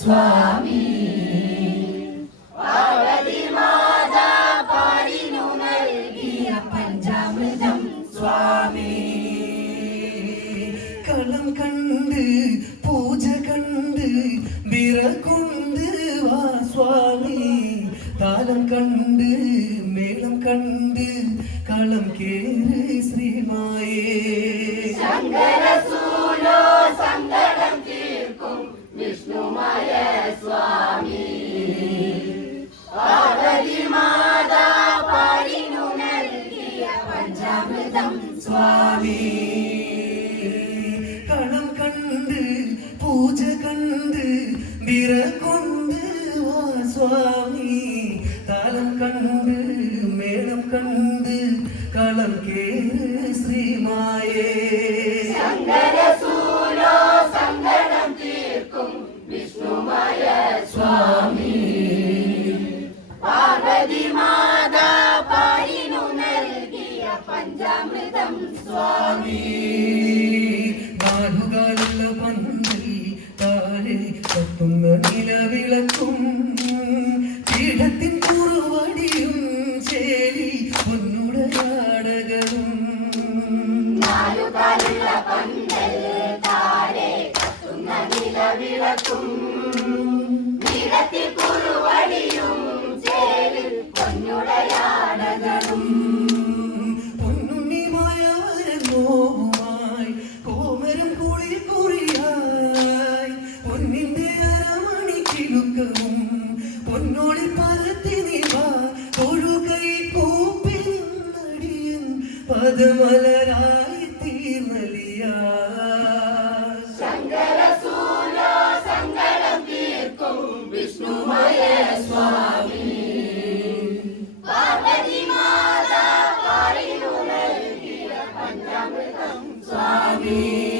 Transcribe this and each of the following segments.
സ്വാമി പഞ്ചാമൃതം സ്വാമി കളം കണ്ട് പൂജ കണ്ട് വിറകൊണ്ട് വാ സ്വാമി താലം കണ്ട് മേളം കണ്ട് കളം കേറ് ശ്രീമായേ സ്വാമി. കളം കണ്ട് പൂജ കണ്ട് വിറകൊണ്ട് വാ സ്വാമി. താലം കണ്ട് മേളം കണ്ട് കളം കേ ശ്രീമായേ. പഞ്ചാമൃതം. സ്വാമി നാടുകാലുള്ള പന്തൽ താഴെ കത്തുന്ന നിലവിളക്കും. പീഠത്തിൻ കുറുവടിയും ചേരി പൊന്നുടയാടകളും നാലുകാലുള്ള പന്തൽ താഴെ കത്തുന്ന നിലവിളക്കും. നിരത്തിൽ കുറുവടിയും ചേരിൽ പൊന്നുടയാടകളും ശങ്കരസൂനോ സങ്കടം തീർക്കും വിഷ്ണുമയ സ്വാമി പാർവതി സ്വാമി.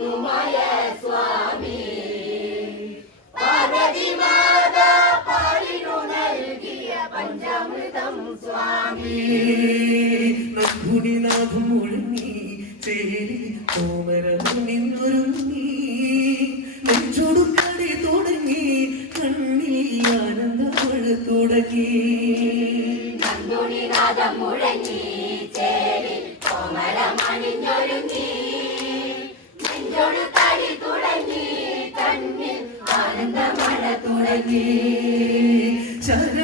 വിഷ്ണുമായ സ്വാമി പാർവതി മാതാ പാടിനു നൽകിയ പഞ്ചാമൃതം സ്വാമി. നന്ദുടിനാഥം മുഴങ്ങി ചേരി കോമരം നിന്നൊരുങ്ങി. നെഞ്ചോടു കടി തുടങ്ങി കണ്ണിൽ ആനന്ദമഴ തുടങ്ങി. നന്ദുണിനാഥം മുഴങ്ങി ചേരി കോമരമണിഞ്ഞൊരുങ്ങി. നെഞ്ചോട് എന്ന ആനന്ദമഴ തുടങ്ങി. ശരണ